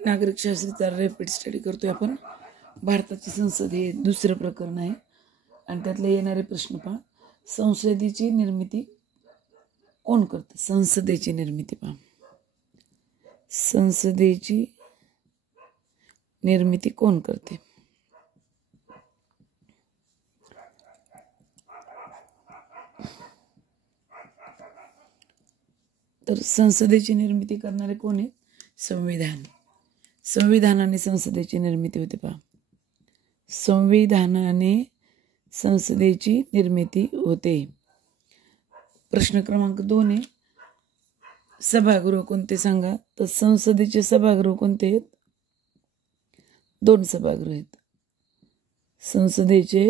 नागरिक शास्त्राचा rapid study करतोय आपण. भारताची संसद हे दुसरं प्रकरण आहे आणि त्यातले येणारे प्रश्न पहा. संसदेची निर्मिती कोण करते? संसदेची निर्मिती पहा. संसदेची निर्मिती कोण करते? तर संसदेची निर्मिती करणारे कोण आहेत? संविधान. संविधानाने संसदेची निर्मिती होते पहा. संविधानाने संसदेची निर्मिती होते. प्रश्न क्रमांक 2 आहे, सभागृह कोणते सांगा? तर संसदेचे सभागृह कोणते आहेत? 2 सभागृह आहेत. संसदेचे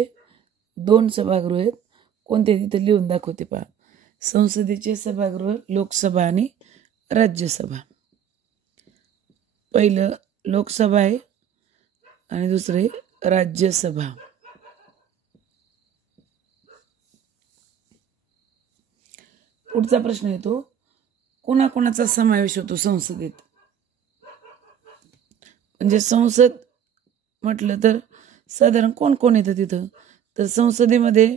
2 सभागृह आहेत. कोणते तिथे लिहून दाखवते पहा. संसदेचे सभागृह लोकसभा आणि राज्यसभा. पहिलं लोकसभा आहे आणि दुसरे राज्यसभा. पुढचा प्रश्न येतो, कोणाकोणाचा समावेश होतो संसदेत? म्हणजे संसद म्हटलं तर साधारण कोण कोण येतं तिथं? तर संसदेमध्ये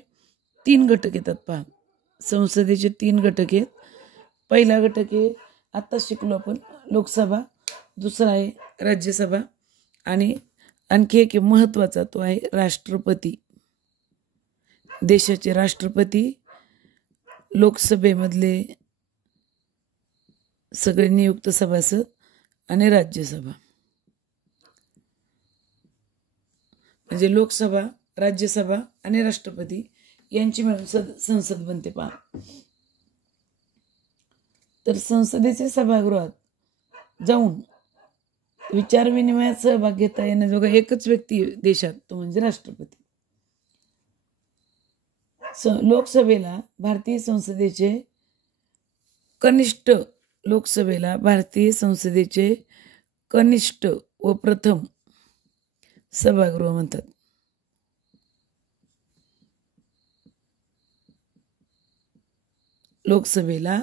3 घटक येतात पहा. संसदेचे 3 घटक आहेत. पहिला घटक आहे, आत्ता शिकलो आपण, लोकसभा. दुसरा आहे राज्यसभा आणि आणखी एक महत्त्वाचा, तो आहे राष्ट्रपती. देशाचे राष्ट्रपती, लोकसभेमधले सगळे नियुक्त सभासद आणि राज्यसभा. म्हणजे लोकसभा, राज्यसभा आणि राष्ट्रपती यांची मिळून संसद बनते पहा. तर संसदेच्या सभागृहात जाऊन विचारविनिमयात सहभाग घेता येण्याजोगा एकच व्यक्ती देशात, तो म्हणजे राष्ट्रपती. लोकसभेला भारतीय संसदेचे कनिष्ठ व प्रथम सभागृह म्हणतात. लोकसभेला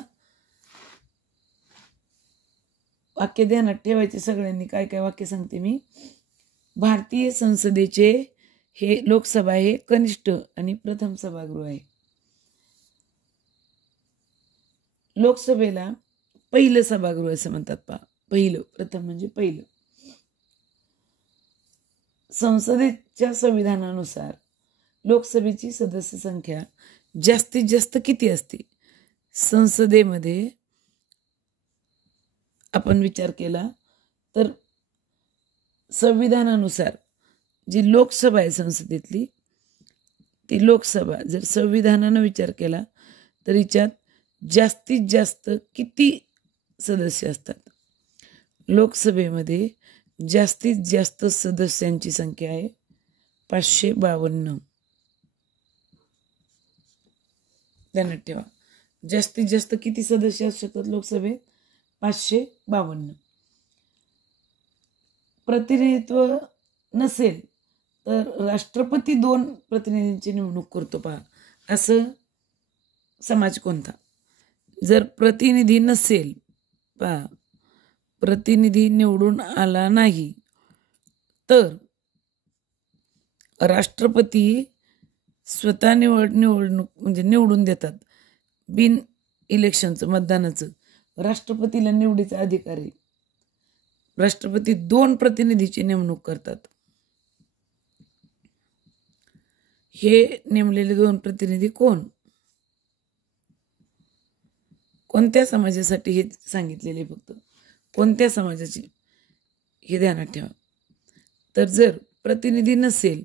वाक्य ध्यानात ठेवायचे सगळ्यांनी. काय काय वाक्य सांगते मी. भारतीय संसदेचे हे लोकसभा हे कनिष्ठ आणि प्रथम सभागृह आहे. लोकसभेला पहिलं सभागृह असं म्हणतात पहा. पहिलं, प्रथम म्हणजे पहिलं. संसदेच्या संविधानानुसार लोकसभेची सदस्य संख्या जास्तीत जास्त किती असते? संसदेमध्ये आपण विचार केला तर संविधानानुसार जी लोकसभा आहे संसदेतली, ती लोकसभा जर संविधानानं विचार केला तर हिच्यात जास्तीत जास्त किती सदस्य असतात? लोकसभेमध्ये जास्तीत जास्त सदस्यांची संख्या आहे 552. ध्यानात ठेवा. जास्तीत जास्त किती सदस्य असू शकतात लोकसभेत? 552. प्रतिनिधित्व नसेल तर राष्ट्रपती 2 प्रतिनिधींची निवडणूक करतो पहा. असं समाज कोणता? जर प्रतिनिधी नसेल पहा, प्रतिनिधी निवडून आला नाही तर राष्ट्रपती स्वतः निवडणूक म्हणजे निवडून देतात. बिन इलेक्शनचं, मतदानाचं राष्ट्रपतीला निवडीचा अधिकार आहे. राष्ट्रपती 2 प्रतिनिधीची नेमणूक करतात. हे नेमलेले 2 प्रतिनिधी कोण? कोणत्या समाजासाठी हे सांगितलेले? फक्त कोणत्या समाजाची हे ध्यानात ठेवा. तर जर प्रतिनिधी नसेल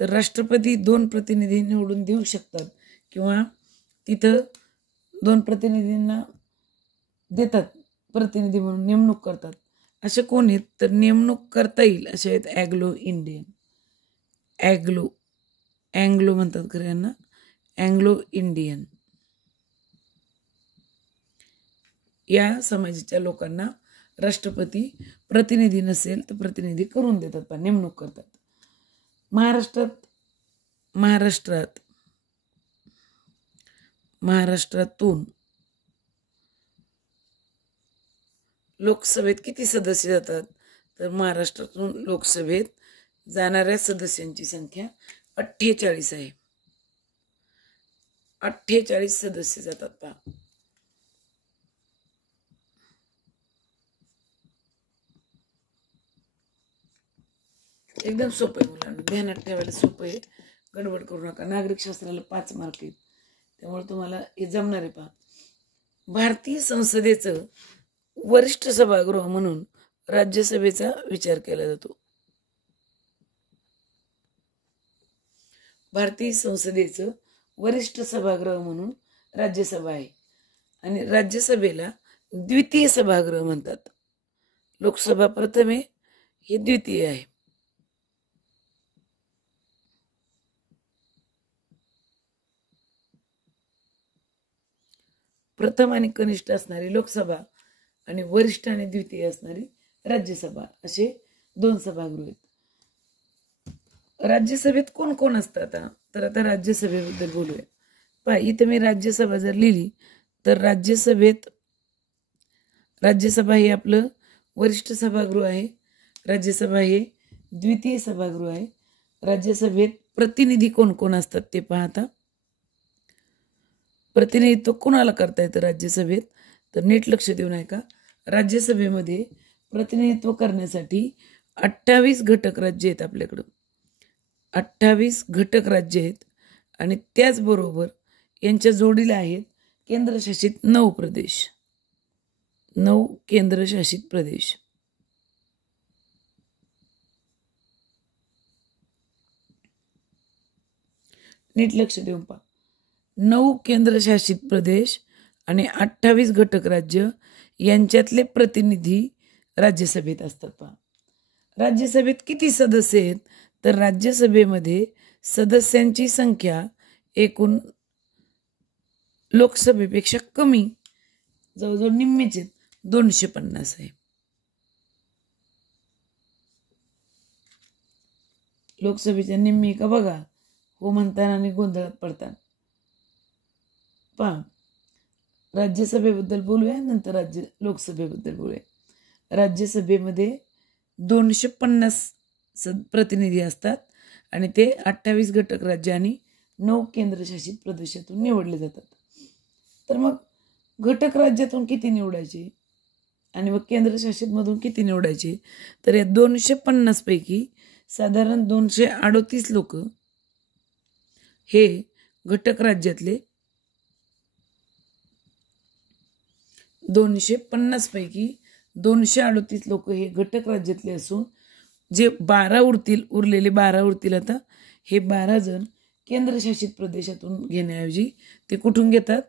तर राष्ट्रपती 2 प्रतिनिधी निवडून देऊ शकतात किंवा तिथं 2 प्रतिनिधींना देतात, प्रतिनिधी म्हणून नेमणूक करतात. असे कोण आहेत? तर नेमणूक करता येईल असे आहेत अँग्लो इंडियन. अँग्लो म्हणतात खरं यांना, अँग्लो इंडियन. या समाजाच्या लोकांना राष्ट्रपती प्रतिनिधी नसेल तर प्रतिनिधी करून देतात, पण नेमणूक करतात. महाराष्ट्रातून लोकसभेत किती सदस्य जातात? तर महाराष्ट्रातून लोकसभेत जाणाऱ्या सदस्यांची संख्या 48 आहे. 48 सदस्य जातात पहा. एकदम सोपं आहे मुलांना, ध्यानात ठेवायला सोपं आहे. गडबड करू नका. नागरिक शास्त्राला 5 मार्क आहेत, त्यामुळे तुम्हाला हे जमणार आहे. पहा, भारतीय संसदेचं वरिष्ठ सभागृह म्हणून राज्यसभेचा विचार केला जातो. भारतीय संसदेचं वरिष्ठ सभागृह म्हणून राज्यसभा आहे आणि राज्यसभेला द्वितीय सभागृह म्हणतात. लोकसभा प्रथम आहे, हे द्वितीय आहे. प्रथम आणि कनिष्ठ असणारी लोकसभा आणि वरिष्ठ आणि द्वितीय असणारी राज्यसभा, असे 2 सभागृह आहेत. राज्यसभेत कोण कोण असतात? तर आता राज्यसभेबद्दल बोलूया. पहा, इथे मी राज्यसभा जर लिहिली तर राज्यसभा हे आपलं वरिष्ठ सभागृह आहे. राज्यसभा हे द्वितीय सभागृह आहे. राज्यसभेत प्रतिनिधी कोण कोण असतात ते पाहता. प्रतिनिधित्व कोणाला करता येतं राज्यसभेत? तर नीट लक्ष देऊन ऐका. राज्यसभेमध्ये प्रतिनिधित्व करण्यासाठी 28 घटक राज्य आहेत आपल्याकडं. 28 घटक राज्य आहेत आणि त्याचबरोबर यांच्या जोडीला आहेत केंद्रशासित 9 प्रदेश. 9 केंद्रशासित प्रदेश. नीट लक्ष देऊन पहा. 9 केंद्रशासित प्रदेश आणि 28 घटक राज्य यांच्यातले प्रतिनिधी राज्यसभेत असतात. पहा, राज्यसभेत किती सदस्य आहेत? तर राज्यसभेमध्ये सदस्यांची संख्या एकूण लोकसभेपेक्षा कमी, जवळजवळ निम्मेच आहेत, 250 आहे. लोकसभेच्या निम्मी का बघा, हो म्हणताना आणि गोंधळात पडतात. पहा, राज्यसभेबद्दल बोलूया, नंतर लोकसभेबद्दल बोलूया. राज्यसभेमध्ये 250 प्रतिनिधी असतात आणि ते 28 घटक राज्य आणि 9 केंद्रशासित प्रदेशातून निवडले जातात. तर मग घटक राज्यातून किती निवडायचे आणि मग केंद्रशासित मधून किती निवडायचे? तर या 250 पैकी साधारण 238 लोक हे घटक राज्यातले, 250 पैकी 238 लोक हे घटक राज्यातले असून जे 12 उरलेले 12 उरतील आता, हे 12 जण केंद्रशासित प्रदेशातून घेण्याऐवजी ते कुठून घेतात?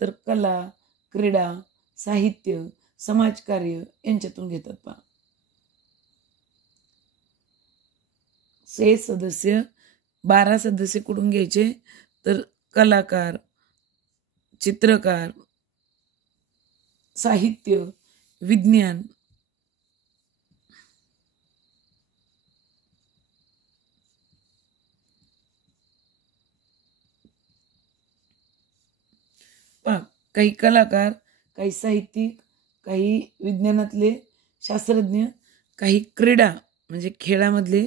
तर कला, क्रीडा, साहित्य, समाजकार्य यांच्यातून घेतात. पहा, हे सदस्य 12 सदस्य कुठून घ्यायचे? तर कलाकार, चित्रकार, साहित्य, विज्ञान, काही कलाकार, काही साहित्यिक, काही विज्ञानातले शास्त्रज्ञ, काही क्रीडा म्हणजे खेळामधले,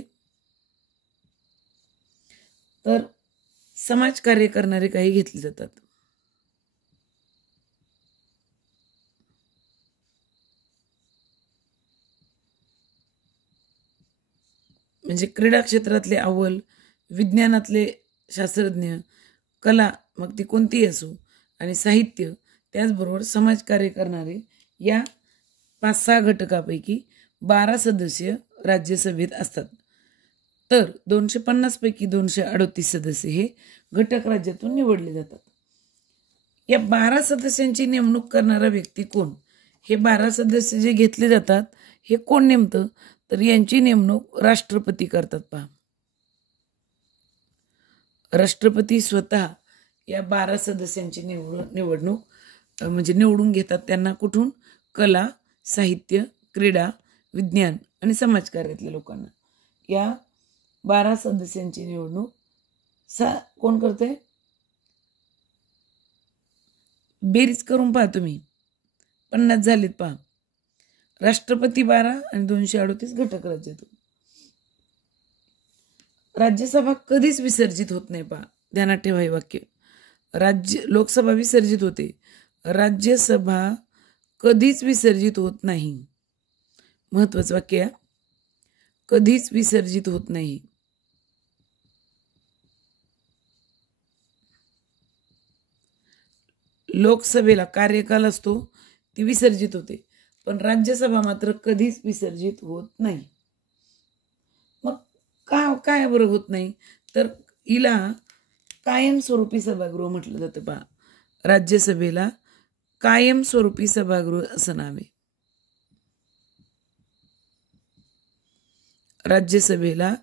तर समाजकार्य करणारे काही घेतले जातात. म्हणजे क्रीडा क्षेत्रातले अव्वल, विज्ञानातले शास्त्रज्ञ, कला मग ती कोणतीही असो, आणि साहित्य, त्याचबरोबर समाजकार्य करणारे, या 5-6 घटकापैकी 12 सदस्य राज्यसभेत असतात. तर 250 पैकी 238 सदस्य हे घटक राज्यातून निवडले जातात. या 12 सदस्यांची नेमणूक करणारा व्यक्ती कोण? हे 12 सदस्य जे घेतले जातात हे कोण नेमतं? तर यांची नेमणूक राष्ट्रपती करतात. पहा, राष्ट्रपती स्वतः या 12 सदस्यांची निवडणूक म्हणजे निवडून घेतात. त्यांना कुठून? कला, साहित्य, क्रीडा, विज्ञान आणि समाजकार्यातल्या लोकांना. या 12 सदस्यांची निवडणूक कोण करते? बेरीज करून पहा तुम्ही, 50 झालीत. पहा, राष्ट्रपती 12 आणि 238 घटक राज्यातून. राज्यसभा कधीच विसर्जित होत नाही. पहा, ध्यानात ठेवा हे वाक्य. लोकसभा विसर्जित होते, राज्यसभा कधीच विसर्जित होत नाही. महत्वाचं वाक्य आहे, कधीच विसर्जित होत नाही. लोकसभेला कार्यकाल असतो, ती विसर्जित होते, पण राज्यसभा मात्र कधीच विसर्जित होत नाही. मग काय बरं होत नाही, तर हिला कायमस्वरूपी सभागृह म्हटलं जातं. पहा, राज्यसभेला कायमस्वरूपी सभागृह असं नाव आहे. राज्यसभेला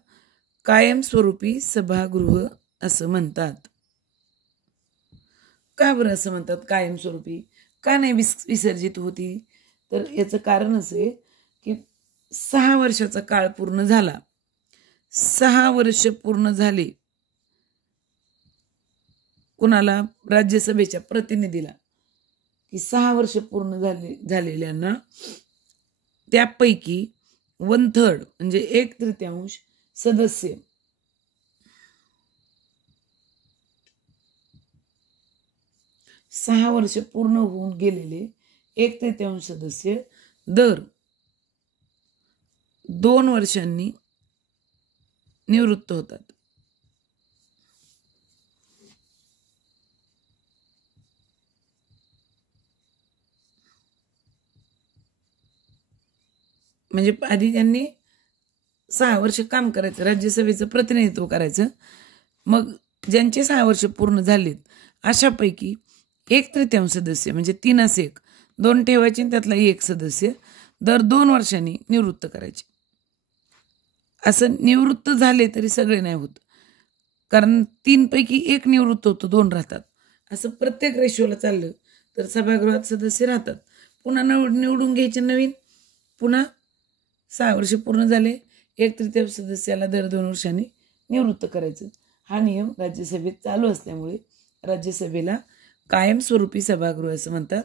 कायमस्वरूपी सभागृह असं म्हणतात. का बरं असं म्हणतात कायमस्वरूपी? का नाही विसर्जित होती? तर याचं कारण असं आहे की 6 वर्षाचा काळ पूर्ण झाला, 6 वर्ष पूर्ण झाले कुणाला? राज्यसभेच्या प्रतिनिधीला, की 6 वर्ष पूर्ण झालेल्यांना त्यापैकी 1/3 म्हणजे 1/3 सदस्य 6 वर्ष पूर्ण होऊन गेलेले 1/3 सदस्य दर 2 वर्षांनी निवृत्त होतात. म्हणजे आधी त्यांनी 6 वर्ष काम करायचं, राज्यसभेचं प्रतिनिधित्व करायचं. मग ज्यांचे 6 वर्ष पूर्ण झालेत अशापैकी 1/3 सदस्य म्हणजे 3/1 2 ठेवायचे, त्यातला 1 सदस्य दर 2 वर्षांनी निवृत्त करायचे. असं निवृत्त झाले तरी सगळे नाही होत, कारण 3 पैकी 1 निवृत्त होतो, 2 राहतात. असं प्रत्येक रेशोला चाललं तर सभागृहात सदस्य राहतात. पुन्हा निवडून घ्यायचे नवीन. पुन्हा 6 वर्ष पूर्ण झाले, 1/3 सदस्याला दर 2 वर्षांनी निवृत्त करायचं. हा नियम राज्यसभेत चालू असल्यामुळे राज्यसभेला कायमस्वरूपी सभागृह असं म्हणतात.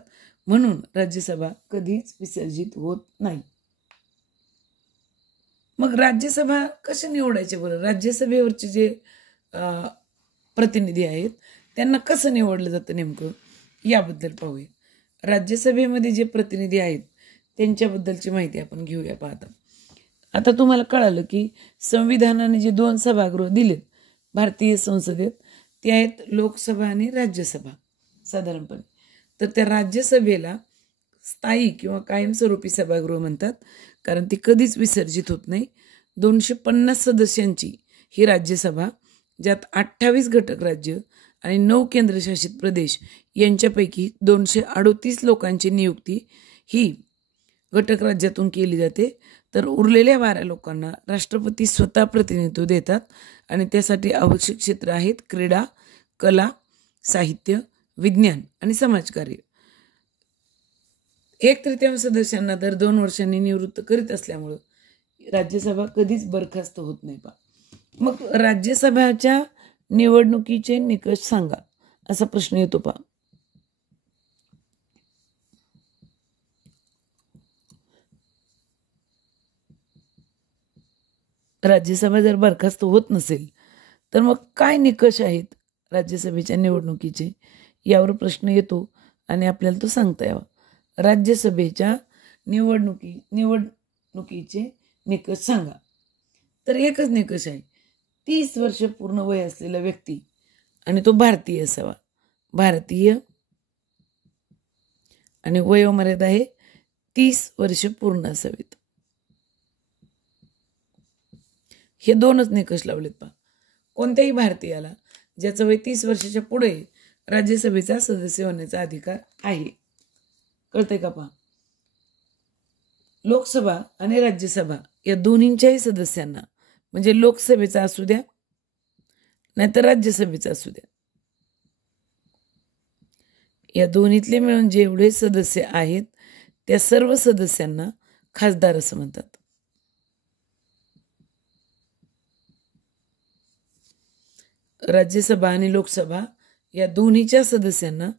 म्हणून राज्यसभा कधीच विसर्जित होत नाही. मग राज्यसभा कसे निवडायचे बरं? राज्यसभेवरचे जे प्रतिनिधी आहेत त्यांना कसं निवडलं जातं नेमकं, याबद्दल पाहूया. राज्यसभेमध्ये जे प्रतिनिधी आहेत त्यांच्याबद्दलची माहिती आपण घेऊया. पाहता आता तुम्हाला कळालं की संविधानाने जे 2 सभागृह दिलेत भारतीय संसदेत ते आहेत लोकसभा आणि राज्यसभा साधारणपणे. तर त्या राज्यसभेला स्थायी किंवा कायमस्वरूपी सभागृह म्हणतात, कारण ती कधीच विसर्जित होत नाही. 250 सदस्यांची ही राज्यसभा, ज्यात 28 घटक राज्य आणि 9 केंद्रशासित प्रदेश यांच्यापैकी 238 लोकांची नियुक्ती ही घटक राज्यातून केली जाते. तर उरलेल्या 12 लोकांना राष्ट्रपती स्वतः प्रतिनिधित्व देतात आणि त्यासाठी आवश्यक क्षेत्र आहेत क्रीडा, कला, साहित्य, विज्ञान आणि समाजकार्य. 1/3 सदस्यांना दर 2 वर्षांनी निवृत्त करीत असल्यामुळं राज्यसभा कधीच बरखास्त होत नाही. मग राज्यसभेच्या निवडणुकीचे निकष सांगा असा प्रश्न येतो. पहा, राज्यसभा जर बरखास्त होत नसेल तर मग काय निकष आहेत राज्यसभेच्या निवडणुकीचे, यावर प्रश्न येतो आणि आपल्याला तो सांगता यावा. राज्यसभेच्या निवडणुकीचे निकष सांगा. तर एकच निकष आहे, 30 वर्ष पूर्ण वय असलेला व्यक्ती आणि तो भारतीय असावा. भारतीय आणि वयोमर्यादा आहे 30 वर्ष पूर्ण असावीत. हे 2च निकष लावलेत. पहा, कोणत्याही भारतीयाला ज्याचं वय 30 वर्षाच्या पुढे राज्यसभेचा सदस्य होण्याचा अधिकार आहे. कळतंय का? पहा, लोकसभा आणि राज्यसभा या दोन्हींच्याही सदस्यांना, म्हणजे लोकसभेचा असू द्या नाहीतर राज्यसभेचा असू द्या, या दोन्हीतले मिळून जेवढे सदस्य आहेत त्या सर्व सदस्यांना खासदार असं म्हणतात. राज्यसभा आणि लोकसभा या दोन्हीच्या सदस्यांना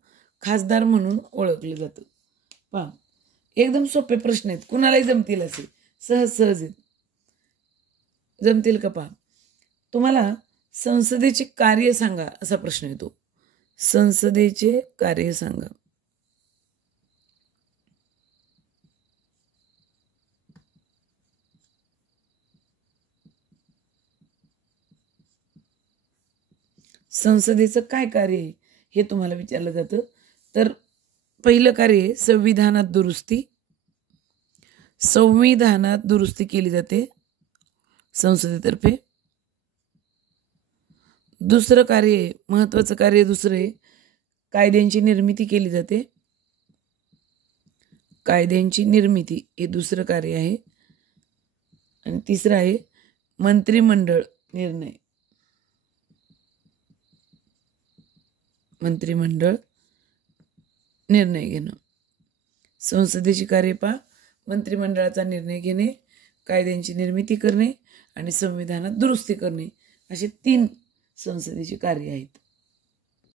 खासदार म्हणून ओळखलं जातं. पहा, एकदम सोपे प्रश्न आहेत, कुणालाही जमतील असे, सहज सहज आहेत. जमतील का पहा. तुम्हाला संसदेचे कार्य सांगा असा प्रश्न येतो. संसदेचे कार्य सांगा. संसदेचं काय कार्य आहे हे तुम्हाला विचारलं जातं. तर पहिलं कार्य आहे संविधानात दुरुस्ती. संविधानात दुरुस्ती केली जाते संसदेतर्फे. दुसरं कार्य आहे, महत्त्वाचं कार्य दुसरं आहे, कायद्यांची निर्मिती केली जाते. कायद्यांची निर्मिती हे दुसरं कार्य आहे. आणि तिसरं आहे मंत्रिमंडळ निर्णय. मंत्रिमंडळ निर्णय घेणं. संसदेची कार्य पहा, मंत्रिमंडळाचा निर्णय घेणे, कायद्यांची निर्मिती करणे आणि संविधानात दुरुस्ती करणे, असे 3 संसदेची कार्य आहेत.